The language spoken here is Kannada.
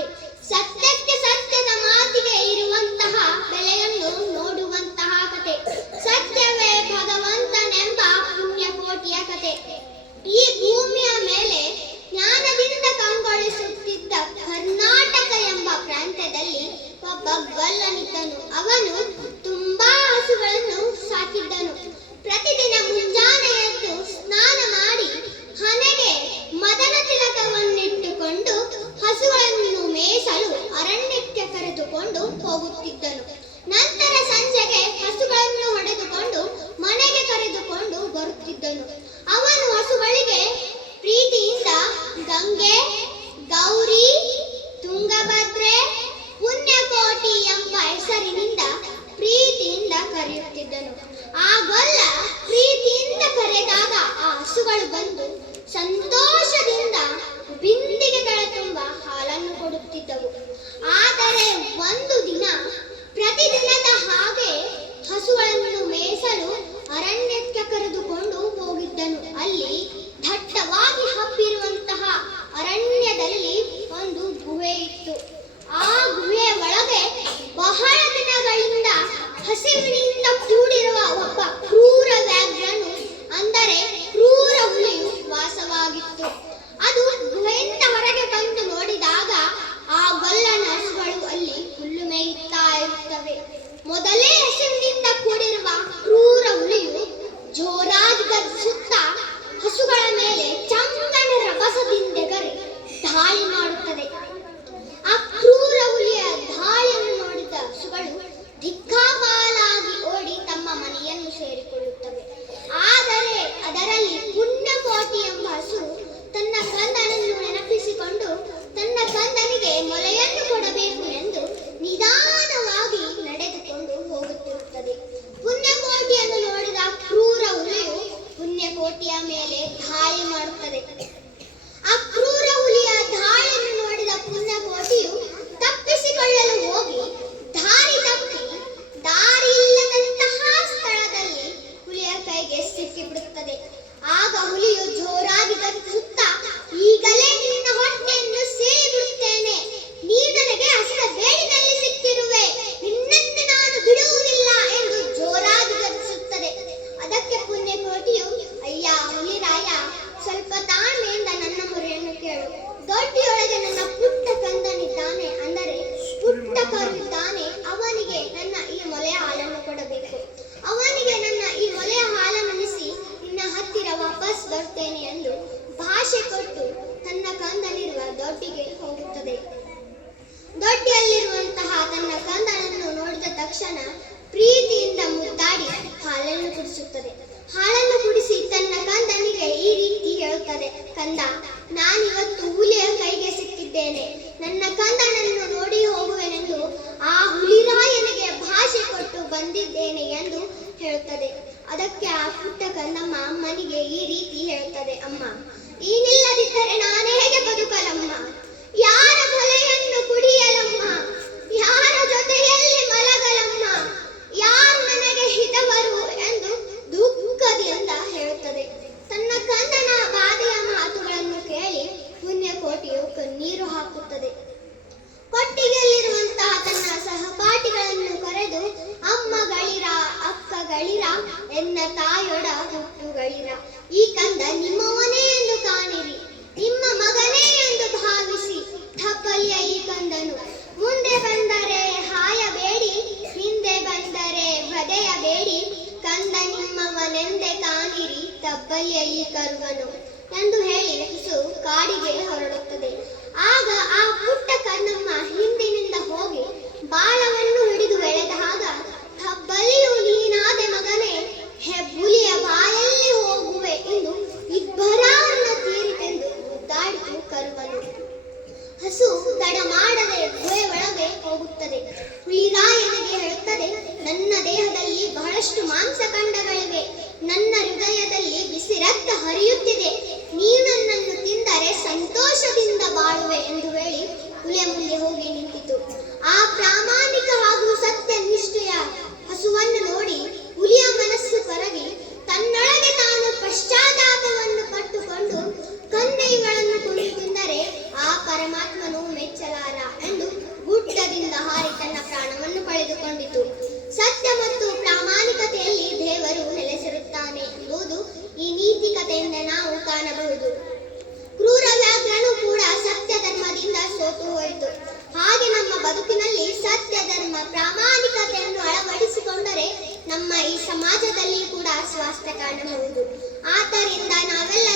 ಕತೆ. ಸತ್ಯಕ್ಕೆ ಸತ್ಯದ ಮಾತಿಗೆ ಇರುವಂತಹ ಬೆಲೆಯನ್ನು ನೋಡುವಂತಹ ಕತೆ. ಸತ್ಯವೇ ಭಗವಂತನೆಂಬ ಪುಣ್ಯಕೋಟಿಯ ಕತೆ. ಈ ಭೂಮಿಯ ಮೇಲೆ ಜ್ಞಾನದಿಂದ ಕಂಗೊಳಿಸುತ್ತಿದ್ದ ಕರ್ನಾಟಕ ಎಂಬ ಪ್ರಾಂತ್ಯದಲ್ಲಿ ಒಬ್ಬ ಗೊಲ್ಲನಿದ್ದನು. ಅವನು ತುಂಬಾ ಹಸುಗಳನ್ನು ಸಾಕಿದ್ದನು. ಪ್ರತಿದಿನ ಮುಂಜಾನೆ ಎದ್ದು ಸ್ನಾನ ಮಾಡಿ ಹಣೆಗೆ ಮದನ ತಿಲಕವನ್ನಿಟ್ಟುಕೊಂಡು ಹಸುಗಳನ್ನು ಮೇಯಿಸಲು ಅರಣ್ಯಕ್ಕೆ ಕರೆದುಕೊಂಡು ಹೋಗುತ್ತಿದ್ದನು. ನಂತರ ಸಂಜೆಗೆ ಹಸುಗಳನ್ನು ಹೊಡೆದುಕೊಂಡು ಮನೆಗೆ ಕರೆದುಕೊಂಡು ಬರುತ್ತಿದ್ದನು. ಅವನು ಹಸುಗಳಿಗೆ ಪ್ರೀತಿಯಿಂದ ಗಂಗೆ, ಗೌರಿ, ತುಂಗಭದ್ರೆ, ಪುಣ್ಯಕೋಟಿ ಎಂಬ ಹೆಸರಿನಿಂದ ಪ್ರೀತಿಯಿಂದ ಕರೆಯುತ್ತಿದ್ದನು. ಆ ಗೊಲ್ಲ ಪ್ರೀತಿಯಿಂದ ಕರೆದಾಗ ಆ ಹಸುಗಳು ಬಂದು ಸಂತೋಷದಿಂದ ಬಿಂದಿಗೆಗಳ ತುಂಬ ಹಾಲನ್ನು ಕೊಡುತ್ತಿದ್ದವು. ಆದರೆ ಒಂದು ದಿನ ಪ್ರತಿದಿನದ ಹಾಗೆ ಹಸುಗಳನ್ನು ಮೇಯಿಸಲು ಅರಣ್ಯಕ್ಕೆ ಕರೆದುಕೊಂಡು ಹೋಗಿದ್ದನು. ಅಲ್ಲಿ ದಟ್ಟವಾಗಿ ಹಬ್ಬಿರುವಂತಹ ಅರಣ್ಯದಲ್ಲಿ ಒಂದು ಗುಹೆ ಇತ್ತು. ಆ ಗುಹೆಯ ಒಳಗೆ ಬಹಳ ದಿನಗಳಿಂದ ಹಸಿವಿನಿಂದ ಕೂಡಿರುವ ಒಬ್ಬ ಕ್ರೂರ ವ್ಯಾಘ್ರನು, ಅಂದರೆ ಕ್ರೂರ ಹುಲಿಯು ವಾಸವಾಗಿತ್ತು. ಅದು ಗುಹೆಯಿಂದ ಹೊರಗೆ ಬಂದು ನೋಡಿದಾಗ ಆ ಗೊಲ್ಲನ ಹಸುಗಳು ಅಲ್ಲಿ ಹುಲ್ಲು ಮೇಯುತ್ತಾ ಇರುತ್ತವೆ. ಮೊದಲೇ ಹಸಿವಿನಿಂದ ಕೂಡಿರುವ ಕ್ರೂರ ಹುಲಿಯು ಜೋರಾಗಿ ಗರ್ಜಿಸುತ್ತಾ ಹಸುಗಳ ಮೇಲೆ ಚಂಗನ ರಭಸದಿಂದೆಗರಿ ದಾಳಿ ಮಾಡುತ್ತದೆ. ಆ ಕ್ರೂರ ಹುಲಿಯ ದಾಳಿಯನ್ನು ನೋಡಿದ ಹಸುಗಳು ದಿಕ್ಕಾಪಾಲಾಗಿ ಓಡಿ ತಮ್ಮ ಮನೆಯನ್ನು ಸೇರಿಕೊಳ್ಳುತ್ತವೆ. ಆದರೆ ಅದರಲ್ಲಿ ಪುಣ್ಯಕೋಟಿ ಎಂಬ ಹಸು ತನ್ನ ಕಂದನನ್ನು ನೆನಪಿಸಿಕೊಂಡು ತನ್ನ ಕಂದನಿಗೆ ಮೊಲೆಯನ್ನು ಕೊಡಬೇಕು ಎಂದು ನಿಧಾನವಾಗಿ ನಡೆದುಕೊಂಡು ಹೋಗುತ್ತಿರುತ್ತದೆ. ಪುಣ್ಯಕೋಟಿಯನ್ನು ನೋಡಿದ ಕ್ರೂರ ಹುಲಿಯು ಪುಣ್ಯಕೋಟಿಯ ಮೇಲೆ ದಾಳಿ ಮಾಡುತ್ತದೆ. ಆ ಕ್ರೂರ ಹುಲಿಯ ದಾಳಿಯನ್ನು ನೋಡಿದ ಪುಣ್ಯಕೋಟಿಯು ತಪ್ಪಿಸಿಕೊಳ್ಳಲು ಹೋಗಿ ದಾರಿ ತಪ್ಪಿ ದಾರಿ ಇಲ್ಲದಂತಹ ಸ್ಥಳದಲ್ಲಿ ಹುಲಿಯ ಕೈಗೆ ಸಿಕ್ಕಿಬಿಡುತ್ತದೆ. ಆಗ ಹುಲಿಯು ಜೋರಾಗಿ ಗರ್ಜಿಸುತ್ತಾ, ಈಗಲೇ ನಿನ್ನ ಹೊಟ್ಟೆಯನ್ನು ಸೇರಿಬಿಡುತ್ತೇನೆ, ನೀ ನನಗೆ ಹಸಿದ ಬೇಡಿನಲ್ಲಿ ಸಿಕ್ಕಿರುವೆ, ನಿನ್ನನ್ನು ನಾನು ಬಿಡುವುದಿಲ್ಲ ಎಂದು ಜೋರಾಗಿ ಗರ್ಜಿಸುತ್ತದೆ. ಅದಕ್ಕೆ ಪುಣ್ಯಕೋಟಿಯು, ಅಯ್ಯ ಹುಲಿರಾಯ, ಸ್ವಲ್ಪ ತಾಳ್ಮೆಯಿಂದ ನನ್ನ ಮೊರೆಯನ್ನು ಕೇಳು. ದೊಡ್ಡಿಯೊಳಗೆ ನನ್ನ ಪುಟ್ಟ ಕಂದನಿದ್ದಾನೆ, ಅಂದರೆ ಪುಟ್ಟ ಕರುವಿದ್ದಾನೆ. ಅವನಿಗೆ ನನ್ನ ಈ ಮೊಲೆಯ ಹಾಲನ್ನು ಕೊಡಬೇಕು. ಅವನಿಗೆ ನನ್ನ ಈ ಮೊಲೆಯ ಹಾಲನ್ನುಣಿಸಿ ನಿನ್ನ ಹತ್ತಿರ ವಾಪಸ್ ಬರ್ತೇನೆ ಎಂದು ಭಾಷೆ ಕೊಟ್ಟು ತನ್ನ ಕಂದನಿರುವ ದೊಡ್ಡಿಗೆ ಹೋಗುತ್ತದೆ. ದೊಡ್ಡಿಯಲ್ಲಿರುವಂತಹ ತನ್ನ ಕಂದನನ್ನು ನೋಡಿದ ತಕ್ಷಣ ಪ್ರೀತಿಯಿಂದ ಮುದ್ದಾಡಿ ಹಾಲನ್ನು ಕುಡಿಸುತ್ತದೆ. ಹಾಲನ್ನು ಕುಡಿಸಿ ತನ್ನ ಕಂದನಿಗೆ ಈ ರೀತಿ ಹೇಳುತ್ತದೆ, ಕಂದ, ನಾನಿವತ್ತು ಹುಲಿಯ ಕೈಗೆ ಸಿಕ್ಕಿದ್ದೇನೆ, ನನ್ನ ಕಂದನನ್ನು ನೋಡಿ ಹೋಗುವೆನೆಂದು ಆ ಹುಲಿರಾಯನಿಗೆ ಭಾಷೆ ಕೊಟ್ಟು ಬಂದಿದ್ದೇನೆ ಎಂದು ಹೇಳುತ್ತದೆ. ಅದಕ್ಕೆ ಆ ಪುಟ್ಟ ಕಂದಮ್ಮ ಅಮ್ಮನಿಗೆ ಈ ರೀತಿ ಹೇಳುತ್ತದೆ, ಅಮ್ಮ, ನೀನಿಲ್ಲದಿದ್ದರೆ ನಾನು ಹೇಗೆ ಬದುಕಲಮ್ಮ, ಯಾರ ಕೊಲೆಯನ್ನು ಕುಡಿಯಲಮ್ಮ, ಯಾರ ಜೊತೆಯಲ್ಲಿ ಮಲಗಲಮ್ಮ, ಯಾರು ನನಗೆ ಹಿತವರು ಎಂದು ದುಃಖದಿಂದ ಹೇಳುತ್ತದೆ. ತನ್ನ ಕಂದನ ಬಾಧೆಯ ಮಾತುಗಳನ್ನು ಕೇಳಿ ಪುಣ್ಯಕೋಟಿಯು ಕಣ್ಣೀರು ಹಾಕುತ್ತದೆ. ಕೊಟ್ಟಿಗೆಯಲ್ಲಿರುವಂತಹ ತನ್ನ ಸಹಪಾಠಿಗಳನ್ನು ಕರೆದು, ಅಮ್ಮಗಳಿರ, ಅಕ್ಕಗಳಿರ, ಎನ್ನ ತಾಯೊಡ ಹುಟ್ಟುಗಳಿರ, ಈ ಕಂದ ನಿಮ್ಮವನೇ ಎಂದು ಕಾಣಿರಿ, ನಿಮ್ಮ ಮಗನೇ ಎಂದು ಭಾವಿಸಿ ಥಪ್ಪಲಿಯ ಈ ಕಂದನು, ಮುಂದೆ ಬಂದರೆ ಹಾಯಬೇಡಿ, ಹಿಂದೆ ಬಂದರೆ ಬದೆಯಬೇಡಿ, ಕಂದ ನಿಮ್ಮವನೆಂದೇ ಕಾಣಿರಿ, ತಬ್ಬಲಿಯ ಈ ಕರುವನು ಎಂದು ಹೇಳಿ ಹಸು ಕಾಡಿಗೆ ಹೊರಡುತ್ತದೆ. ಆಗ ಆ ಪುಟ್ಟ ಕಣ್ಣಮ್ಮ ಹಿಂದಿನಿಂದ ಹೋಗಿ ಬಾಲವನ್ನು ಹಿಡಿದು ಎಳೆದಾಗ, ತಬ್ಬಲಿಯು ನೀನಾದೆ ಮಗನೇ, ಹೆಬ್ಬುಲಿಯ ಬಾಯಲ್ಲಿ ಹೋಗುವೆ ಎಂದು ಇಬ್ಬರನ್ನ ತೀರಿತೆಂದು ಮುದ್ದಾಡಿತು ಕರುವನು. ಹಸು ತಡ ಮಾಡದೆ ಗುಹೆ ಒಳಗೆ ಹೋಗುತ್ತದೆ. ಹುಲಿರಾಯನಿಗೆ ಹೇಳುತ್ತದೆ, ನನ್ನ ದೇಹದಲ್ಲಿ ಬಹಳಷ್ಟು ಮಾಂಸಖಂಡಗಳಿವೆ, ನನ್ನ ಹೃದಯದಲ್ಲಿ ಬಿಸಿ ರಕ್ತ ಹರಿಯುತ್ತಿದೆ, ನೀನು ನನ್ನನ್ನು ತಿಂದರೆ ಸಂತೋಷದಿಂದ ಬಾಳುವೆ ಎಂದು ಹೇಳಿ ಹುಲಿಯ ಮುಂದೆ ಹೋಗಿ ನಿಂತಿತು. ಆ ಪ್ರಾಮಾಣಿಕ ಹಾಗೂ ಸತ್ಯನಿಷ್ಠೆಯ ಹಸುವನ್ನು ನೋಡಿ ಹುಲಿಯ ಮನಸ್ಸು ಕರಗಿ ತನ್ನೊಳಗೆ ತಾನು ಪಶ್ಚಾತ್ತಾಪವನ್ನು ಪಟ್ಟುಕೊಂಡು ಕನ್ನೆಗಳನ್ನು ಕೊಂದು ತಿಂದರೆ ಆ ಪರಮಾತ್ಮನು ಮೆಚ್ಚಲಾರ. ಹಾರಿ ತನ್ನ ಪ್ರಾಣವನ್ನು ಕಳೆದುಕೊಂಡಿತು. ಸತ್ಯ ಮತ್ತು ಪ್ರಾಮಾಣಿಕತೆಯಲ್ಲಿ ದೇವರು ನೆಲೆಸಿರುತ್ತಾನೆ ಎಂಬುದು ಈ ನೀತಿ ಕಥೆಯಿಂದ ನಾವು ಕಾಣಬಹುದು. ಕ್ರೂರ ವ್ಯಾಘ್ರನು ಕೂಡ ಸತ್ಯ ಧರ್ಮದಿಂದ ಸೋತು ಹೋಯಿತು. ಹಾಗೆ ನಮ್ಮ ಬದುಕಿನಲ್ಲಿ ಸತ್ಯ ಧರ್ಮ ಪ್ರಾಮಾಣಿಕತೆಯನ್ನು ಅಳವಡಿಸಿಕೊಂಡರೆ ನಮ್ಮ ಈ ಸಮಾಜದಲ್ಲಿ ಕೂಡ ಸ್ವಾಸ್ಥ್ಯ ಕಾಣಬಹುದು. ಆದ್ದರಿಂದ ನಾವೆಲ್ಲ